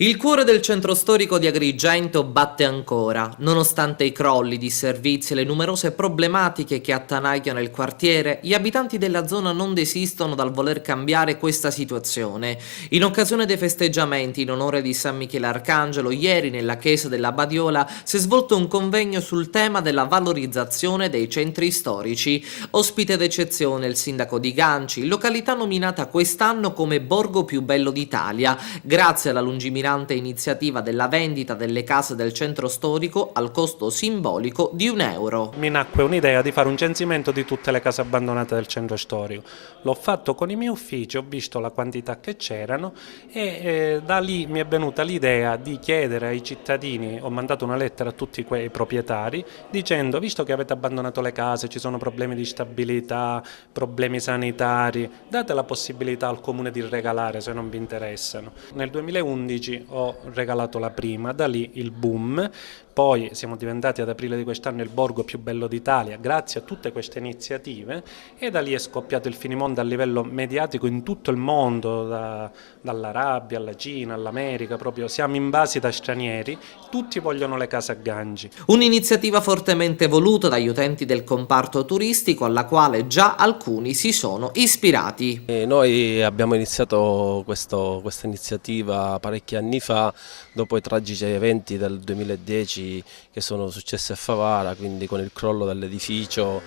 Il cuore del centro storico di Agrigento batte ancora. Nonostante i crolli di servizi e le numerose problematiche che attanagliano il quartiere, gli abitanti della zona non desistono dal voler cambiare questa situazione. In occasione dei festeggiamenti in onore di San Michele Arcangelo, ieri nella chiesa della Badiola si è svolto un convegno sul tema della valorizzazione dei centri storici. Ospite d'eccezione il sindaco di Ganci, località nominata quest'anno come Borgo più bello d'Italia, grazie alla lungimiranza iniziativa della vendita delle case del centro storico al costo simbolico di €1. Mi nacque un'idea di fare un censimento di tutte le case abbandonate del centro storico. L'ho fatto con i miei uffici, ho visto la quantità che c'erano e da lì mi è venuta l'idea di chiedere ai cittadini, ho mandato una lettera a tutti quei proprietari dicendo: visto che avete abbandonato le case, ci sono problemi di stabilità, problemi sanitari, date la possibilità al comune di regalare se non vi interessano. Nel 2011 ho regalato la prima, da lì il boom, poi siamo diventati ad aprile di quest'anno il borgo più bello d'Italia grazie a tutte queste iniziative e da lì è scoppiato il finimondo a livello mediatico in tutto il mondo, dall'Arabia alla Cina, all'America, proprio siamo invasi da stranieri, tutti vogliono le case a Ganci. Un'iniziativa fortemente voluta dagli utenti del comparto turistico alla quale già alcuni si sono ispirati. Noi abbiamo iniziato questa iniziativa parecchi anni fa, dopo i tragici eventi del 2010 che sono successi a Favara, quindi con il crollo dell'edificio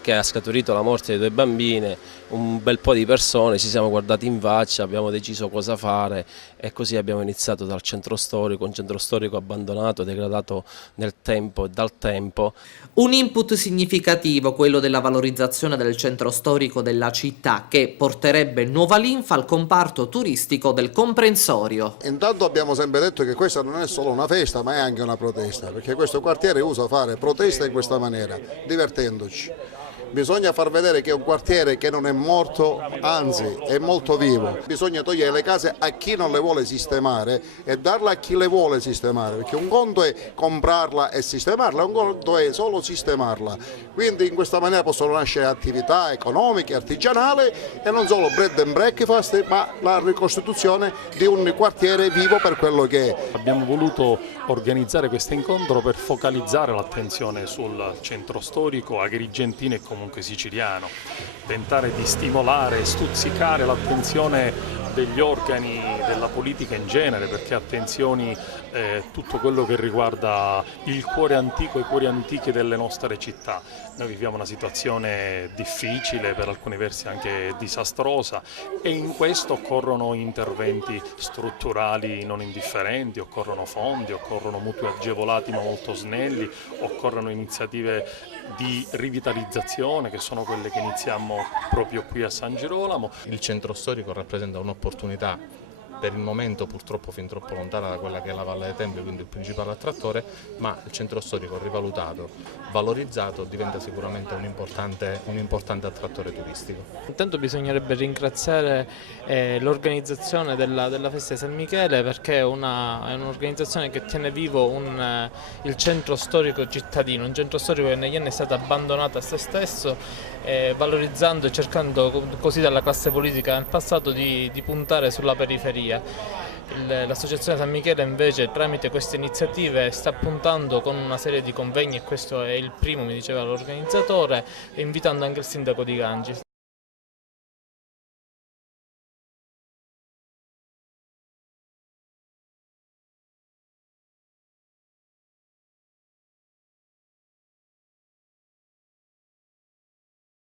che ha scaturito la morte di 2 bambine, un bel po' di persone ci siamo guardati in faccia, abbiamo deciso cosa fare e così abbiamo iniziato dal centro storico, un centro storico abbandonato, degradato nel tempo e dal tempo. Un input significativo, quello della valorizzazione del centro storico della città, che porterebbe nuova linfa al comparto turistico del comprensorio. Intanto abbiamo sempre detto che questa non è solo una festa ma è anche una protesta, perché questo quartiere usa fare proteste in questa maniera, divertendoci. Bisogna far vedere che è un quartiere che non è morto, anzi è molto vivo. Bisogna togliere le case a chi non le vuole sistemare e darle a chi le vuole sistemare, perché un conto è comprarla e sistemarla, un conto è solo sistemarla. Quindi in questa maniera possono nascere attività economiche, artigianali e non solo bread and breakfast, ma la ricostituzione di un quartiere vivo per quello che è. Abbiamo voluto organizzare questo incontro per focalizzare l'attenzione sul centro storico agrigentino e comunque siciliano, tentare di stimolare e stuzzicare l'attenzione degli organi della politica in genere, perché attenzioni tutto quello che riguarda il cuore antico e i cuori antichi delle nostre città. Noi viviamo una situazione difficile, per alcuni versi anche disastrosa, e in questo occorrono interventi strutturali non indifferenti, occorrono fondi, occorrono mutui agevolati ma molto snelli, occorrono iniziative di rivitalizzazione che sono quelle che iniziamo proprio qui a San Girolamo. Il centro storico rappresenta un'opportunità, per il momento purtroppo fin troppo lontana da quella che è la Valle dei Templi, quindi il principale attrattore, ma il centro storico rivalutato, valorizzato, diventa sicuramente un importante attrattore turistico. Intanto bisognerebbe ringraziare l'organizzazione della festa di San Michele, perché è un'organizzazione che tiene vivo il centro storico cittadino, un centro storico che negli anni è stato abbandonato a se stesso, valorizzando e cercando così dalla classe politica nel passato di puntare sulla periferia. L'associazione San Michele invece tramite queste iniziative sta puntando con una serie di convegni, e questo è il primo, mi diceva l'organizzatore, e invitando anche il sindaco di Ganci.